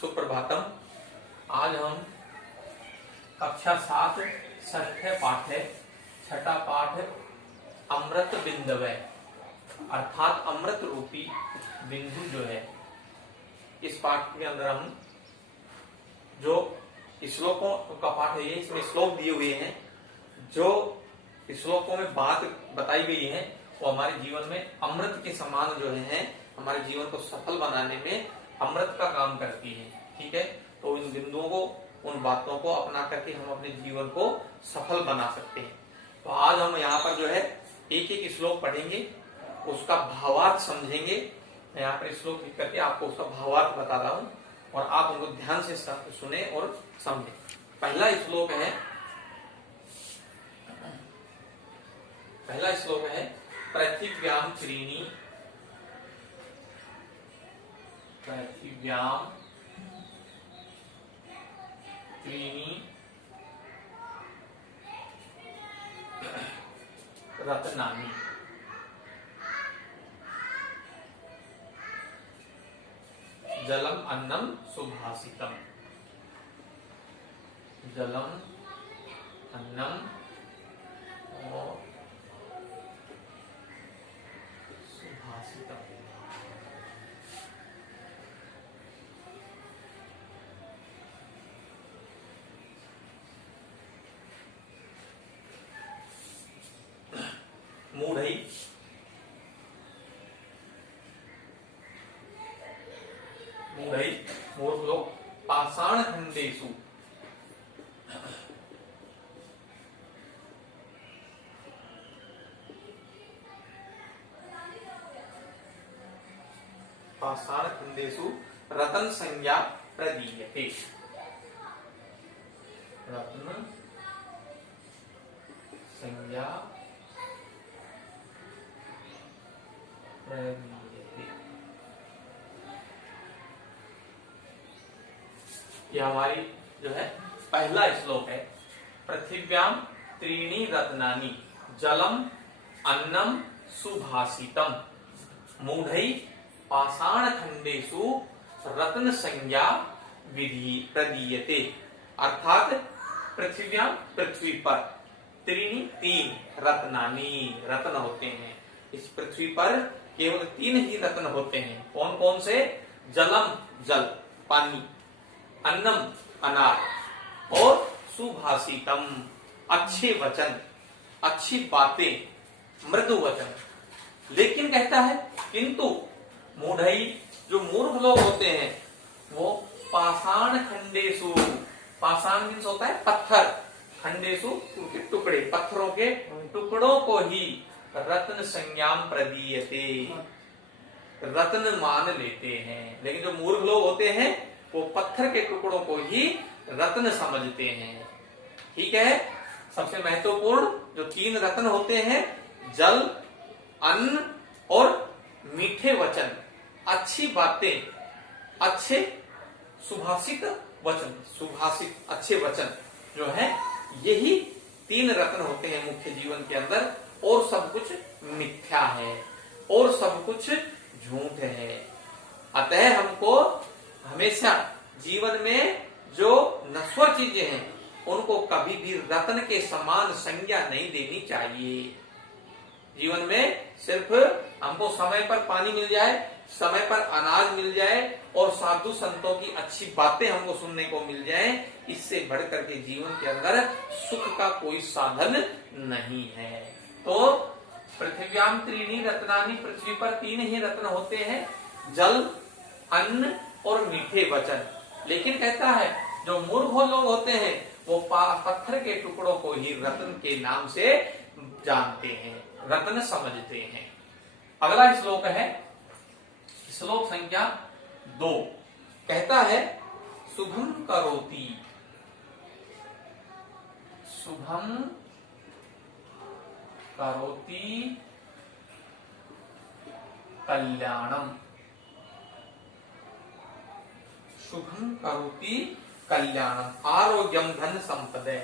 सुप्रभातम। आज हम कक्षा 7 छठे पाठ है, छठा पाठ अमृत बिंदवय अर्थात अमृत रूपी बिंदु जो है, इस पाठ के अंदर हम जो श्लोकों का पाठ है, इसमें श्लोक दिए हुए हैं। जो श्लोकों में बात बताई गई है वो हमारे जीवन में अमृत के समान जो है, हमारे जीवन को सफल बनाने में अमृत का काम करती है। ठीक है, तो इन बिंदुओं को, उन बातों को अपना करके हम अपने जीवन को सफल बना सकते हैं। तो आज हम यहाँ पर जो है एक एक श्लोक पढ़ेंगे, उसका भावार्थ समझेंगे। मैं यहाँ पर श्लोक लिख करके आपको उसका भावार्थ बता रहा हूँ और आप उनको ध्यान से सुने और समझें। पहला श्लोक है पृथिव्याम त्रीणि रत्नानि। जलम अन्नम सुभाषितम। जलम अन्नम और सुभाषितम। मूढ़ै मूर्ख लोग पाषाण खंडेषु रतन संज्ञा प्रदीयते। रत्न संज्ञा प्रदीयते। यह हमारी जो है पहला श्लोक है। पृथिव्याम त्रीणि रत्नानि जलम अन्नम सुभाषितम मूढ़ै पाषाण खंडेषु रत्न संज्ञा विधि प्रदीयते। अर्थात पृथिव्याम पृथ्वी पर त्रीणि तीन रत्नानि रत्न होते हैं। इस पृथ्वी पर केवल 3 ही रत्न होते हैं। कौन कौन से? जलम जल पानी, अन्नम अनाज और सुभाषितम अच्छे वचन, अच्छी बातें, मृदु वचन। लेकिन कहता है किंतु मूढ़ै जो मूर्ख लोग होते हैं वो पाषाण खंडेषु, पाषाण मीन्स होता है पत्थर, खंडेषु के टुकड़े, पत्थरों के टुकड़ों को ही रत्न संज्ञाम प्रदीयते, रत्न मान लेते हैं। लेकिन जो मूर्ख लोग होते हैं वो पत्थर के टुकड़ों को ही रत्न समझते हैं। ठीक है, सबसे महत्वपूर्ण जो 3 रत्न होते हैं, जल, अन्न और मीठे वचन, अच्छी बातें, अच्छे सुभाषित वचन, सुभाषित अच्छे वचन जो है, यही 3 रत्न होते हैं मुख्य जीवन के अंदर। और सब कुछ मिथ्या है और सब कुछ झूठ है। अतः हमको हमेशा जीवन में जो नश्वर चीजें हैं उनको कभी भी रत्न के समान संज्ञा नहीं देनी चाहिए। जीवन में सिर्फ हमको समय पर पानी मिल जाए, समय पर अनाज मिल जाए और साधु संतों की अच्छी बातें हमको सुनने को मिल जाए, इससे बढ़कर के जीवन के अंदर सुख का कोई साधन नहीं है। तो पृथिव्याम त्रीणि रत्नानि, पृथ्वी पर 3 ही रत्न होते हैं, जल, अन्न और मीठे वचन। लेकिन कहता है जो मूर्ख लोग होते हैं वो पत्थर के टुकड़ों को ही रत्न के नाम से जानते हैं, रत्न समझते हैं। अगला श्लोक है श्लोक संख्या 2। कहता है शुभम करोति, शुभम करोति कल्याणम, शुभम करोति कल्याणम आरोग्यम धन संपदे।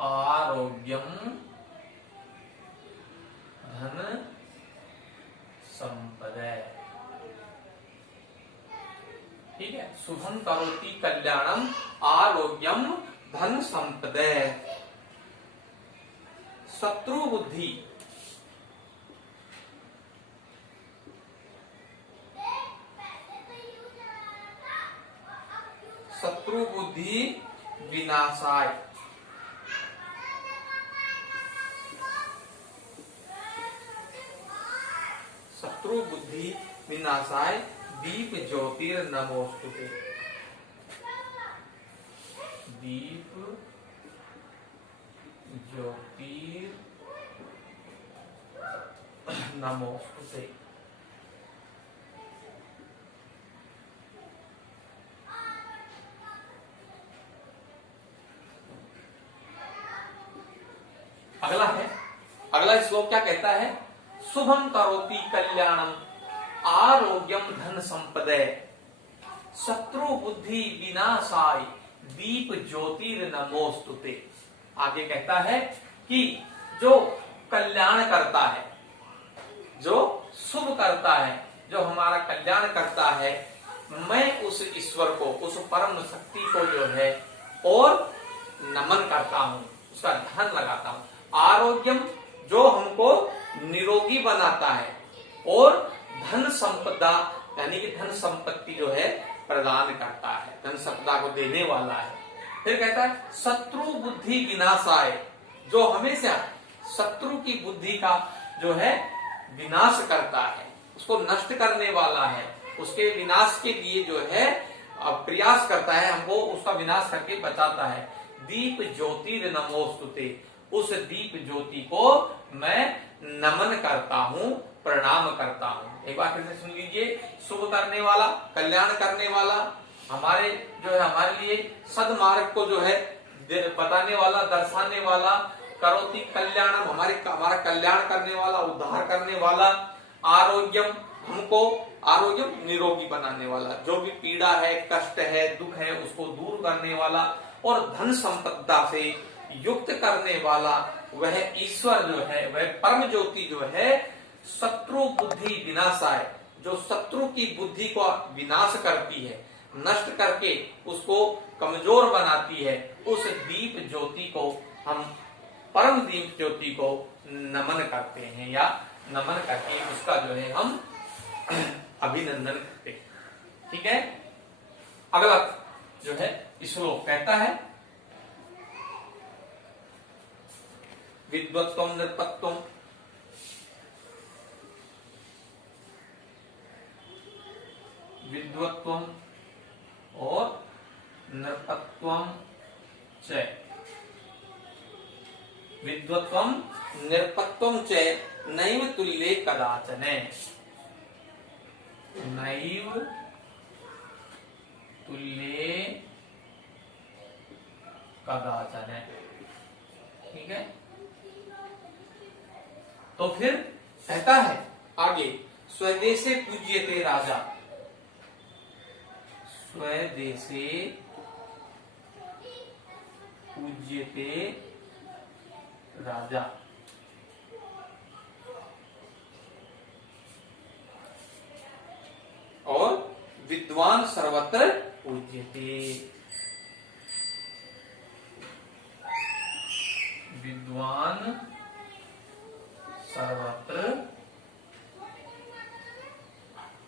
आरोग्यम धन संपदे। ठीक है, शुभम करोति कल्याणम आरोग्यम धन संपदे। शत्रु बुद्धि, शत्रु बुद्धि विनाशाय। शत्रु बुद्धि विनाशाय दीप ज्योतिर्नमोस्तुते। दीप ज्योतिर्नमोस्तुते। अगला है, अगला श्लोक क्या कहता है? शुभम करोति कल्याणम आरोग्यम धन संपदे शत्रु बुद्धि विनाशाय दीप ज्योतिर्नमोस्तुते। आगे कहता है कि जो कल्याण करता है, जो शुभ करता है, जो हमारा कल्याण करता है, मैं उस ईश्वर को, उस परम शक्ति को जो है और नमन करता हूं, उसका ध्यान लगाता हूं। आरोग्यम, जो हमको निरोगी बनाता है, और धन संपदा यानी कि धन संपत्ति जो है प्रदान करता है, धन संपदा को देने वाला है। फिर कहता है शत्रु बुद्धि विनाशाय, जो हमेशा शत्रु की बुद्धि का जो है विनाश करता है, उसको नष्ट करने वाला है, उसके विनाश के लिए जो है प्रयास करता है, हमको उसका विनाश करके बचाता है। दीप ज्योतिर्नमोस्तुते, उस दीप ज्योति को मैं नमन करता हूँ, प्रणाम करता हूँ। एक बार फिर से सुन लीजिए, शुभ करने वाला, कल्याण करने वाला, हमारे जो है हमारे लिए सदमार्ग को जो है बताने वाला, दर्शाने वाला, करोति कल्याणम, हमारा कल्याण करने वाला, उद्धार करने वाला, आरोग्यम, हमको आरोग्यम निरोगी बनाने वाला, जो भी पीड़ा है, कष्ट है, दुख है, उसको दूर करने वाला, और धन संपदा से युक्त करने वाला वह ईश्वर जो है, वह परम ज्योति जो है, शत्रु बुद्धि विनाशाय, जो शत्रु की बुद्धि को विनाश करती है, नष्ट करके उसको कमजोर बनाती है, उस दीप ज्योति को हम, परम दीप ज्योति को नमन करते हैं, या नमन करके उसका जो है हम अभिनंदन करते हैं। ठीक है, अगला जो है श्लोक कहता है विद्वत्वम नृपत्वम, विद्वत्वम और नृपत्वम च, विद्वत्वम नृपत्वम च नैव तुल्ये कदाचन, नैव तुल्ये कदाचन। ठीक है, तो फिर कहता है आगे, स्वदेशे पूज्यते राजा, स्वदेशे पूज्यते राजा। और विद्वान सर्वत्र पूज्यते, विद्वान सर्वत्र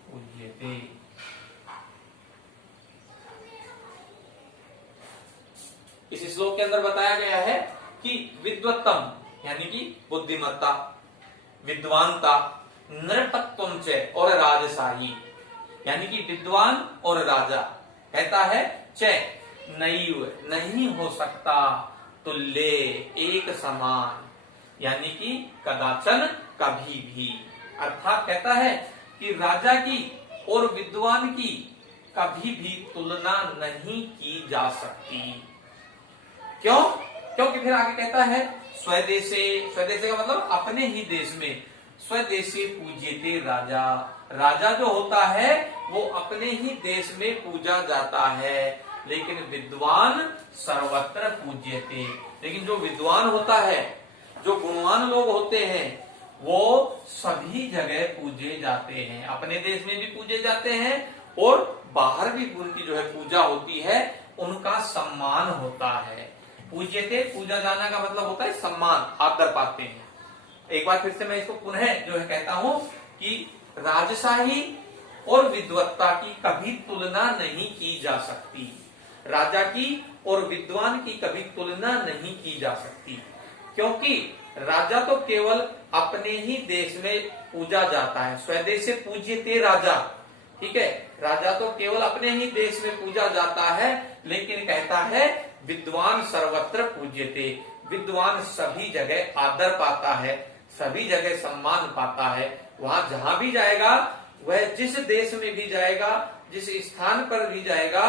पूज्यते। इस श्लोक के अंदर बताया गया है कि विद्वत्तम यानी कि बुद्धिमत्ता, विद्वानता, नृपत्वम च और राजशाही यानी कि विद्वान और राजा। कहता है च नैव नहीं हो सकता, तुल्य एक समान, यानी कि कदाचन कभी भी। अर्थात कहता है कि राजा की और विद्वान की कभी भी तुलना नहीं की जा सकती। क्यों? क्योंकि फिर आगे कहता है स्वदेशे, स्वदेशे का मतलब अपने ही देश में, स्वदेशे पूज्यते राजा, राजा जो होता है वो अपने ही देश में पूजा जाता है, लेकिन विद्वान सर्वत्र पूज्यते। लेकिन जो विद्वान होता है, जो गुणवान लोग होते हैं, वो सभी जगह पूजे जाते हैं, अपने देश में भी पूजे जाते हैं और बाहर भी उनकी जो है पूजा होती है, उनका सम्मान होता है। पूज्यते, पूजा जाना का मतलब होता है सम्मान, आदर पाते हैं। एक बार फिर से मैं इसको पुनः जो है कहता हूं कि राजशाही और विद्वत्ता की कभी तुलना नहीं की जा सकती, राजा की और विद्वान की कभी तुलना नहीं की जा सकती, क्योंकि राजा तो केवल अपने ही देश में पूजा जाता है, स्वदेश से पूज्यते राजा, ठीक है, राजा तो केवल अपने ही देश में पूजा जाता है, लेकिन कहता है विद्वान सर्वत्र पूज्यते, विद्वान सभी जगह आदर पाता है, सभी जगह सम्मान पाता है, वहां जहां भी जाएगा, वह जिस देश में भी जाएगा, जिस स्थान पर भी जाएगा,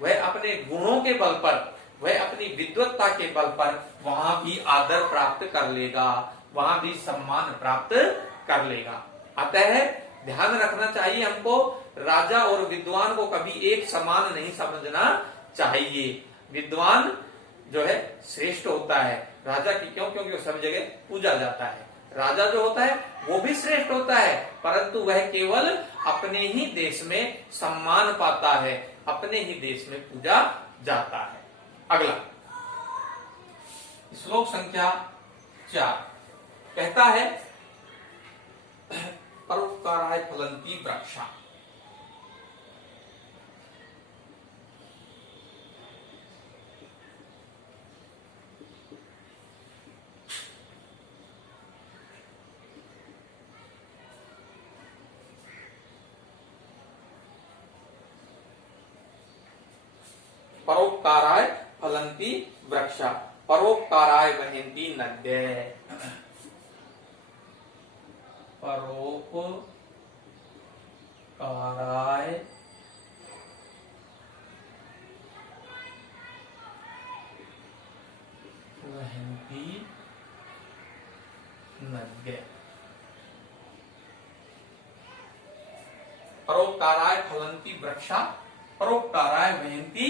वह अपने गुणों के बल पर, वह अपनी विद्वत्ता के बल पर वहां भी आदर प्राप्त कर लेगा, वहां भी सम्मान प्राप्त कर लेगा। अतः ध्यान रखना चाहिए हमको, राजा और विद्वान को कभी एक समान नहीं समझना चाहिए। विद्वान जो है श्रेष्ठ होता है राजा की, क्यों? क्योंकि वो सब जगह पूजा जाता है। राजा जो होता है वो भी श्रेष्ठ होता है, परंतु वह केवल अपने ही देश में सम्मान पाता है, अपने ही देश में पूजा जाता है। अगला श्लोक संख्या 4 कहता है परोपकाराय फलंती वृक्षा। परोपकाराय फलंती वृक्षा, परोपकाराय वहन्ति नद्यः, परोपकाराय वहन्ति नद्यः, परोपकाराय फलंती वृक्षा, परोपकाराय वहन्ति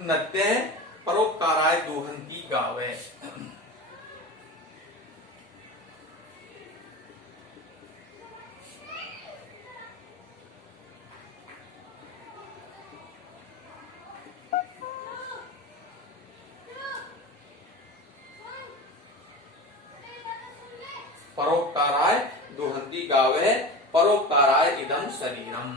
नद्यः, परोपकाराय दोहन्ति गावः। परोपकाराय दोहन्ति गावः, परोपकाराय इदं शरीरम्।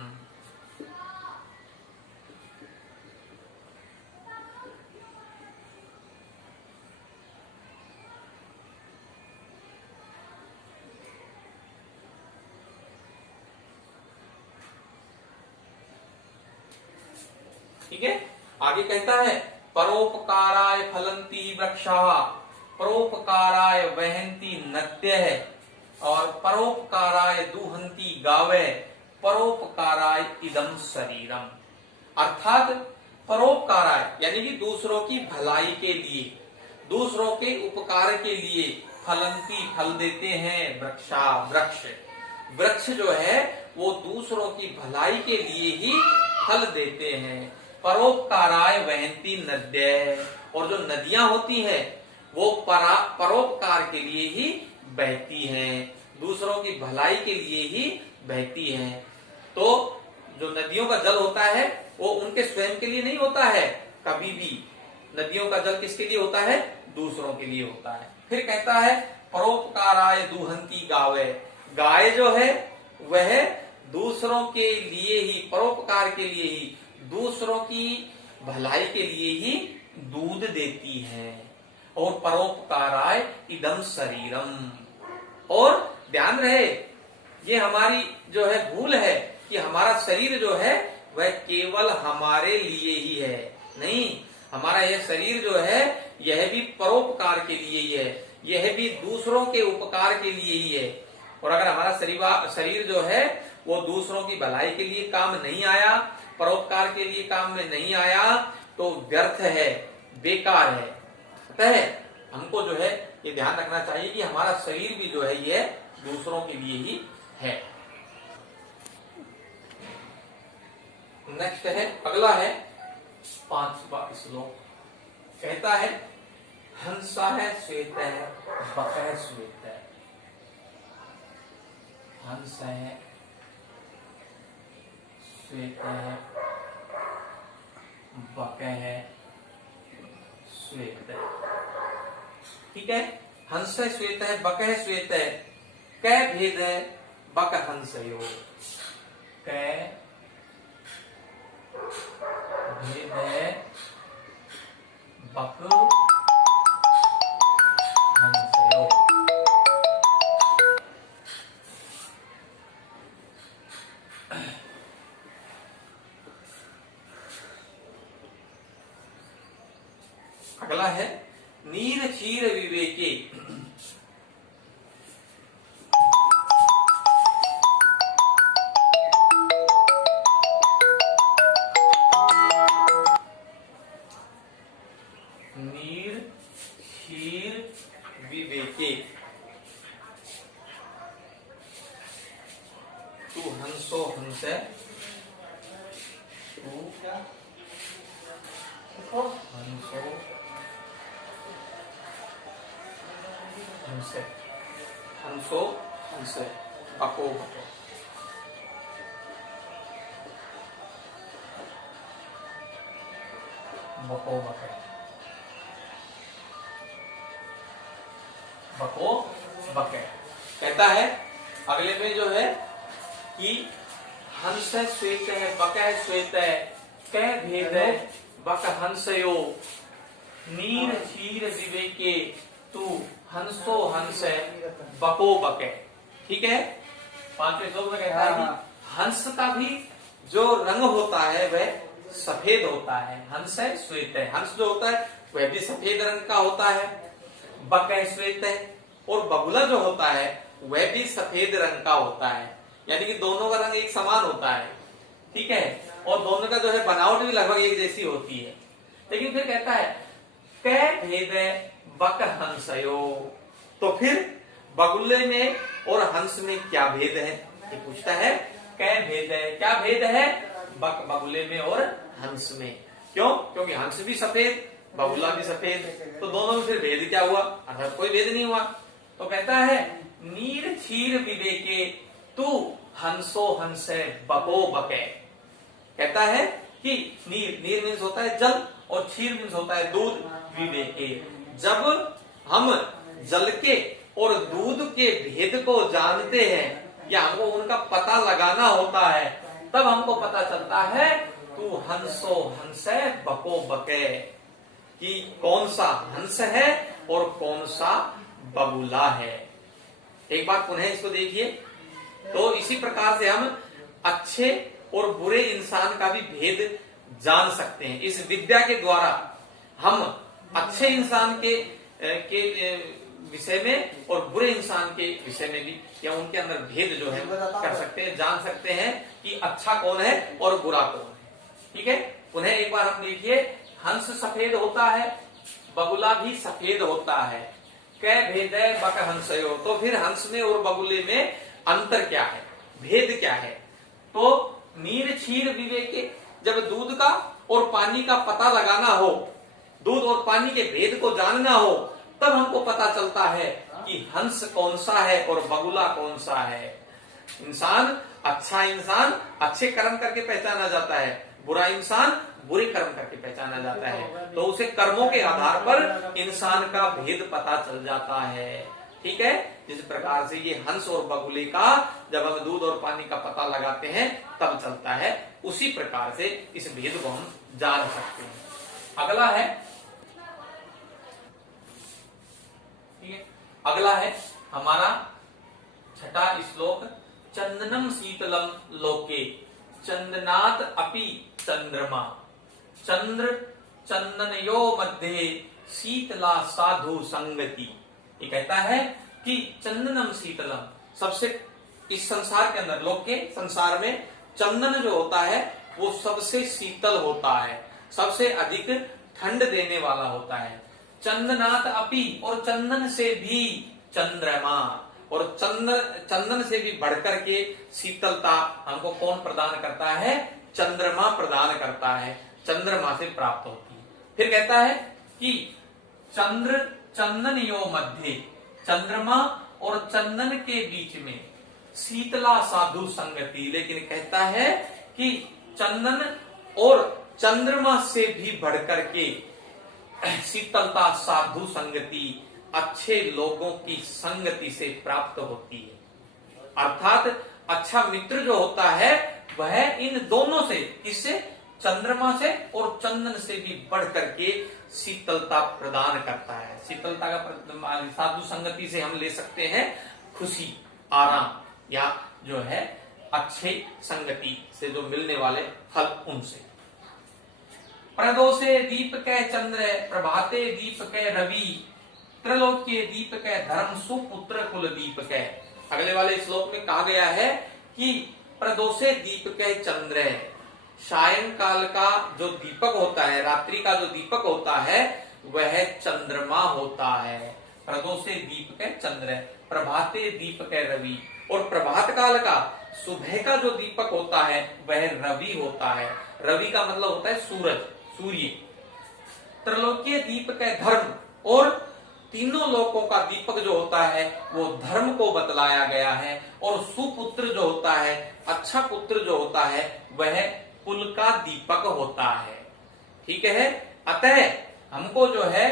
ठीक है, आगे कहता है परोपकाराय फलंती वृक्षाः, परोपकाराय वहन्ति नद्यः और परोपकाराय दुहन्ति गावः, परोपकाराय इदं शरीरम। अर्थात परोपकाराय यानी कि दूसरों की भलाई के लिए, दूसरों के उपकार के लिए फलंती फल देते हैं वृक्षा, वृक्ष, वृक्ष जो है वो दूसरों की भलाई के लिए ही फल देते हैं। परोपकाराय वहन्ति नद्यः, और जो नदियां होती हैं वो परोपकार के लिए ही बहती हैं, दूसरों की भलाई के लिए ही बहती हैं। तो जो नदियों का जल होता है वो उनके स्वयं के लिए नहीं होता है, कभी भी नदियों का जल किसके लिए होता है? दूसरों के लिए होता है। फिर कहता है परोपकाराय दुहन्ति गावः, गाय जो है वह दूसरों के लिए ही, परोपकार के लिए ही, दूसरों की भलाई के लिए ही दूध देती है। और परोपकाराय इदं शरीरम, और ध्यान रहे ये हमारी जो है भूल है कि हमारा शरीर जो है वह केवल हमारे लिए ही है, नहीं, हमारा यह शरीर जो है यह भी परोपकार के लिए ही है, यह भी दूसरों के उपकार के लिए ही है। और अगर हमारा शरीर जो है वो दूसरों की भलाई के लिए काम नहीं आया, परोपकार के लिए काम में नहीं आया, तो व्यर्थ है, बेकार है। अतः हमको जो है ये ध्यान रखना चाहिए कि हमारा शरीर भी जो है ये दूसरों के लिए ही है। नेक्स्ट है, अगला है 5वां श्लोक, कहता है हंसा है श्वेत है, बकः श्वेत है। हंस है, श्वेत है, बक है, श्वेत है। ठीक है, हंस है, श्वेत है, बक है, श्वेत है। कै भेद है बक हंसयो, कै भेद है बक हंसयो। अगला है नीर क्षीर विवेके। नीर क्षीर विवेके तू हंसो हंसे, तू हंसो हंसे, हंसो हंसे, बको बको। बको बके, बको बके। कहता है अगले में जो है कि हंस है, श्वेत है, बक है, श्वेत है। कै भेद है बक हंसयो, नीर क्षीर विवेके तू हंसो हंस है, बको बके। ठीक है, पांचवें श्लोक में कहता है कि हंस का भी जो रंग होता है वह सफेद होता है। हंस है, श्वेत है। हंस जो होता है वह भी सफेद रंग का होता है, बक है, श्वेत है। और बगुला जो होता है वह भी सफेद रंग का होता है, यानी कि दोनों का रंग एक समान होता है। ठीक है, और दोनों का जो है बनावट भी लगभग एक जैसी होती है। लेकिन फिर कहता है कै भेद है बक हंसयो, तो फिर बगुले में और हंस में क्या भेद है, ये पूछता है। कै भेद है, क्या भेद है बक बगुले में और हंस में। क्यों? क्योंकि हंस भी सफेद, बगुला भी सफेद, तो दोनों में फिर भेद क्या हुआ? अर्थात कोई भेद नहीं हुआ। तो कहता है नीर क्षीर विवेके तू हंसो हंसे, बको बके। कहता है कि नीर, नीर मीन्स होता है जल, और क्षीर मीन्स होता है दूध। विवेके, जब हम जल के और दूध के भेद को जानते हैं या हमको उनका पता लगाना होता है, तब हमको पता चलता है तू हंसो हंसे, बको बके, कि कौन सा हंस है और कौन सा बगुला है। एक बार पुनः इसको देखिए। तो इसी प्रकार से हम अच्छे और बुरे इंसान का भी भेद जान सकते हैं। इस विद्या के द्वारा हम अच्छे इंसान के विषय में और बुरे इंसान के विषय में भी, या उनके अंदर भेद जो है कर सकते हैं, जान सकते हैं कि अच्छा कौन है और बुरा कौन है। ठीक है, पुनः एक बार हम देखिए। हंस सफेद होता है, बगुला भी सफेद होता है। कै भेद है बक हंसयो, तो फिर हंस में और बगुले में अंतर क्या है, भेद क्या है? तो नीर क्षीर विवेके, जब दूध का और पानी का पता लगाना हो, दूध और पानी के भेद को जानना हो, तब हमको पता चलता है कि हंस कौन सा है और बगुला कौन सा है। इंसान, अच्छा इंसान अच्छे कर्म करके पहचाना जाता है, बुरा इंसान बुरे कर्म करके पहचाना जाता है। तो उसे कर्मों के आधार पर इंसान का भेद पता चल जाता है। ठीक है, जिस प्रकार से ये हंस और बगुले का जब हम दूध और पानी का पता लगाते हैं तब चलता है, उसी प्रकार से इस भेद को हम जान सकते हैं। अगला है, ठीक है, अगला है हमारा छठा श्लोक। चंदनम शीतलम लोके चंदनात अपि चंद्रमा, चंद्र चंदनयो मध्य शीतला साधु संगति। ये कहता है कि चंदनम शीतलम, सबसे इस संसार के अंदर, लोक के संसार में चंदन जो होता है वो सबसे शीतल होता है, सबसे अधिक ठंड देने वाला होता है। चंदनात अपि, और चंदन से भी चंद्रमा, और चंदन से भी बढ़कर के शीतलता हमको कौन प्रदान करता है? चंद्रमा प्रदान करता है, चंद्रमा से प्राप्त होती है। फिर कहता है कि चंद्र चंदन यो मध्य, चंद्रमा और चंदन के बीच में शीतला साधु संगति, लेकिन कहता है कि चंदन और चंद्रमा से भी बढ़कर के शीतलता साधु संगति अच्छे लोगों की संगति से प्राप्त होती है। अर्थात अच्छा मित्र जो होता है वह इन दोनों से, किससे, चंद्रमा से और चंदन से भी बढ़ करके शीतलता प्रदान करता है। शीतलता का साधु संगति से हम ले सकते हैं खुशी, आराम, या जो है अच्छे संगति से जो मिलने वाले फल उनसे। प्रदोषे दीपकै चंद्र प्रभाते दीपकै रवि त्रैलोक्ये दीपकै धर्म सुपुत्र कुल दीपकै। अगले वाले श्लोक में कहा गया है कि प्रदोषे दीपकै चंद्र, सायंकाल का जो दीपक होता है, रात्रि का जो दीपक होता है वह चंद्रमा होता है। प्रदोषे दीपकै चंद्र प्रभाते दीपकै रवि, और प्रभात काल का सुबह का जो दीपक होता है वह रवि होता है। रवि का मतलब होता है सूरज, सूर्य। त्रैलोक्य दीपकै धर्म, और तीनों लोकों का दीपक जो होता है वो धर्म को बतलाया गया है। और सुपुत्र जो होता है, अच्छा पुत्र जो होता है वह कुल का दीपक होता है। ठीक है। अतः हमको जो है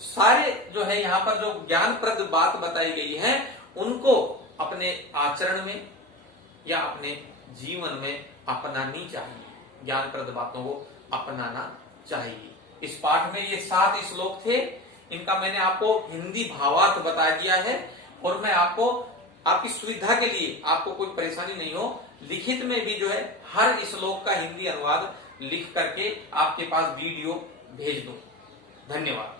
सारे जो है यहाँ पर जो ज्ञानप्रद बात बताई गई है उनको अपने आचरण में या अपने जीवन में अपनानी चाहिए। ज्ञानप्रद बातों को अपनाना चाहिए। इस पाठ में ये 7 श्लोक थे, इनका मैंने आपको हिंदी भावार्थ बता दिया है। और मैं आपको आपकी सुविधा के लिए, आपको कोई परेशानी नहीं हो, लिखित में भी जो है हर श्लोक का हिंदी अनुवाद लिख करके आपके पास वीडियो भेज दूं। धन्यवाद।